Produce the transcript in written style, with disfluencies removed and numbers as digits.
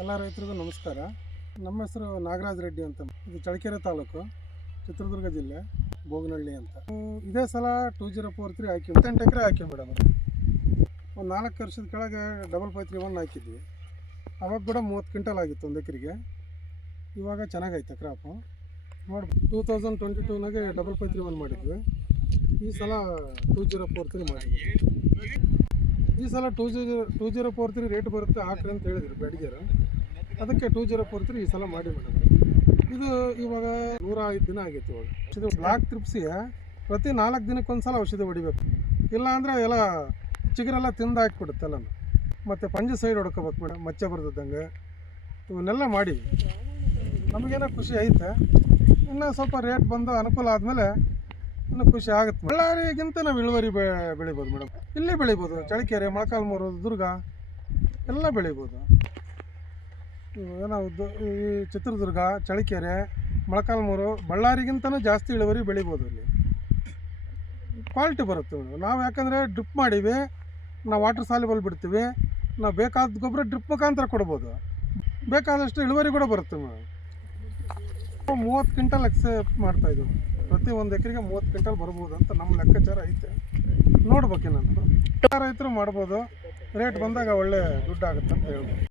ಎಲ್ಲ ರೈತರಿಗೂ ನಮಸ್ಕಾರ. ನಮ್ಮ ಹೆಸರು ನಾಗರಾಜ್ ರೆಡ್ಡಿ ಅಂತ. ಇದು ಚಳ್ಳಕೆರೆ ತಾಲೂಕು, ಚಿತ್ರದುರ್ಗ ಜಿಲ್ಲೆ, ಬೋಗನಹಳ್ಳಿ ಅಂತ. ಇದೇ ಸಲ 2043 ಹಾಕಿ 8 ಎಕರೆ ಹಾಕಿ ಮೇಡಮ್. ಒಂದು 4 ವರ್ಷದ ಕೆಳಗೆ 5531 ಹಾಕಿದ್ವಿ. ಅವಾಗ ಕೂಡ 30 ಕ್ವಿಂಟಲ್ ಆಗಿತ್ತು ಒಂದು ಎಕರೆಗೆ. ಇವಾಗ ಚೆನ್ನಾಗೈತೆ ಕ್ರಾಪು ನೋಡಿ. 2022ನಾಗೆ 5531 ಮಾಡಿದ್ವಿ. ಈ ಸಲ 2043 ಮಾಡಿದ್ವಿ. ಈ ಸಲ 2043 ರೇಟ್ ಬರುತ್ತೆ ಹಾಕ್ರಿ ಅಂತ ಹೇಳಿದ್ರು ಬೆಳಗ್ಗೆರು. ಅದಕ್ಕೆ 2043 ಈ ಸಲ ಮಾಡಿ ಮೇಡಮ್. ಇದು ಇವಾಗ 105 ದಿನ ಆಗೈತೆ. ಇವಾಗ ಇದು ಬ್ಲಾಕ್ ಟ್ರಿಪ್ಸಿಗೆ ಪ್ರತಿ 4 ದಿನಕ್ಕೊಂದು ಸಲ ಔಷಧಿ ಹೊಡಿಬೇಕು. ಇಲ್ಲ ಅಂದರೆ ಎಲ್ಲ ಚಿಗುರೆಲ್ಲ ತಿಂದು ಹಾಕಿಬಿಡುತ್ತೆ ಎಲ್ಲ. ಮತ್ತು ಪಂಜಿ ಸೈಡ್ ಹೊಡ್ಕೋಬೇಕು ಮೇಡಮ್, ಮಚ್ಚೆ ಬರ್ದಿದ್ದಂಗೆ. ಇವನ್ನೆಲ್ಲ ಮಾಡಿ ನಮಗೇನೋ ಖುಷಿ ಐತೆ. ಇನ್ನೂ ಸ್ವಲ್ಪ ರೇಟ್ ಬಂದು ಅನುಕೂಲ ಆದಮೇಲೆ ಇನ್ನೂ ಖುಷಿ ಆಗುತ್ತೆ. ಬಳ್ಳಾರಿಗಿಂತ ನಾವು ಇಳುವರಿ ಬೆಳಿಬೋದು ಮೇಡಮ್. ಇಲ್ಲೇ ಬೆಳಿಬೋದು, ಚಳ್ಳಕೆರೆ, ಮೊಳಕಾಲ್ಮೂರು, ದುರ್ಗ ಎಲ್ಲ ಬೆಳಿಬೋದು. ನಾವು ಈ ಚಿತ್ರದುರ್ಗ, ಚಳ್ಳಕೆರೆ, ಮೊಳಕಾಲ್ಮೂರು, ಬಳ್ಳಾರಿಗಿಂತನೂ ಜಾಸ್ತಿ ಇಳುವರಿ ಬೆಳಿಬೋದು. ಇಲ್ಲಿ ಕ್ವಾಲಿಟಿ ಬರುತ್ತೆ ಮೇಡಮ್. ನಾವು ಯಾಕಂದರೆ ಡ್ರಿಪ್ ಮಾಡೀವಿ, ನಾವು ವಾಟರ್ ಸಾಲ್ಯುಬಲ್ ಬಿಡ್ತೀವಿ. ನಾವು ಬೇಕಾದ ಗೊಬ್ಬರ ಡ್ರಿಪ್ ಮುಖಾಂತರ ಕೊಡ್ಬೋದು. ಬೇಕಾದಷ್ಟು ಇಳುವರಿ ಕೂಡ ಬರುತ್ತೆ ಮೇಡಮ್. 30 ಕ್ವಿಂಟಲ್ ಎಕ್ಸೆಪ್ಟ್ ಮಾಡ್ತಾಯಿದ್ದೀವಿ. ಪ್ರತಿ 1 ಎಕರೆಗೆ 30 ಕ್ವಿಂಟಲ್ ಬರ್ಬೋದು ಅಂತ ನಮ್ಮ ಲೆಕ್ಕಾಚಾರ ಐತೆ. ನೋಡ್ಬೇಕೇನಂತ ರೈತರು ಮಾಡ್ಬೋದು. ರೇಟ್ ಬಂದಾಗ ಒಳ್ಳೆ ದುಡ್ಡು ಆಗುತ್ತೆ ಅಂತ ಹೇಳ್ಬೋದು.